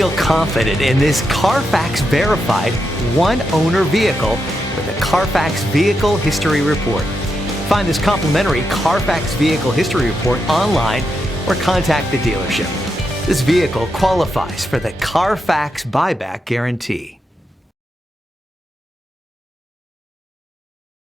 Feel confident in this Carfax verified one-owner vehicle with a Carfax Vehicle History Report. Find this complimentary Carfax Vehicle History Report online or contact the dealership. This vehicle qualifies for the Carfax Buyback Guarantee.